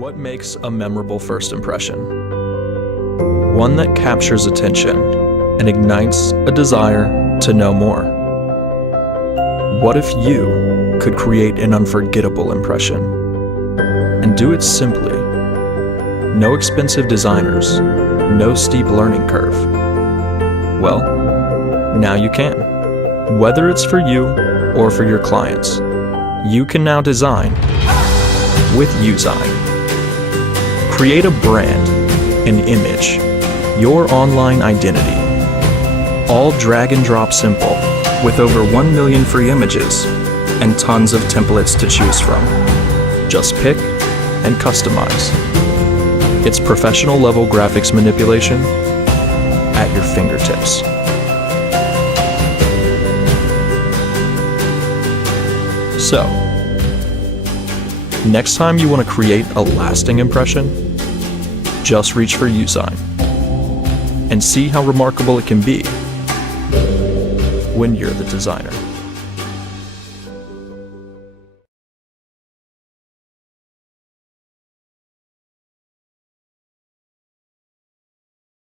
What makes a memorable first impression? One that captures attention and ignites a desire to know more. What if you could create an unforgettable impression and do it simply? No expensive designers, no steep learning curve. Well, now you can. Whether it's for you or for your clients, you can now design with YouZign. Create a brand, an image, your online identity. All drag and drop simple, with over 1 million free images and tons of templates to choose from. Just pick and customize. It's professional level graphics manipulation at your fingertips. So, next time you want to create a lasting impression, just reach for YouZign and see how remarkable it can be when you're the designer.